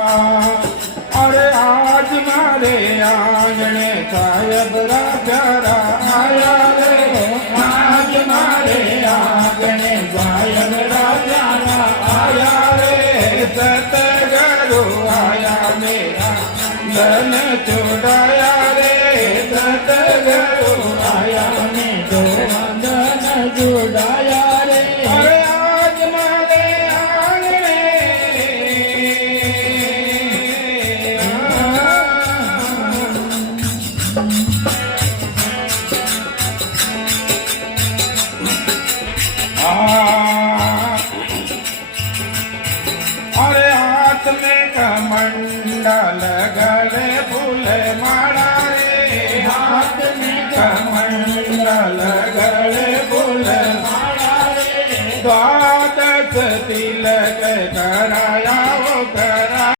अरे आज मारे आंगणे साहेब राजा आया रे, आज मारे आंगणे साहेब राजा आया रे, सतगुरु आया मेरा धन चुराया रे, सतगुरु आया मेरा धन चुराया रे। अरे आज मारे आंगणे अरे हाथ में कमंडल गले फूल माला रे, हाथ में कमंडल गले फूल माला रे, द्वादश तिलक कराया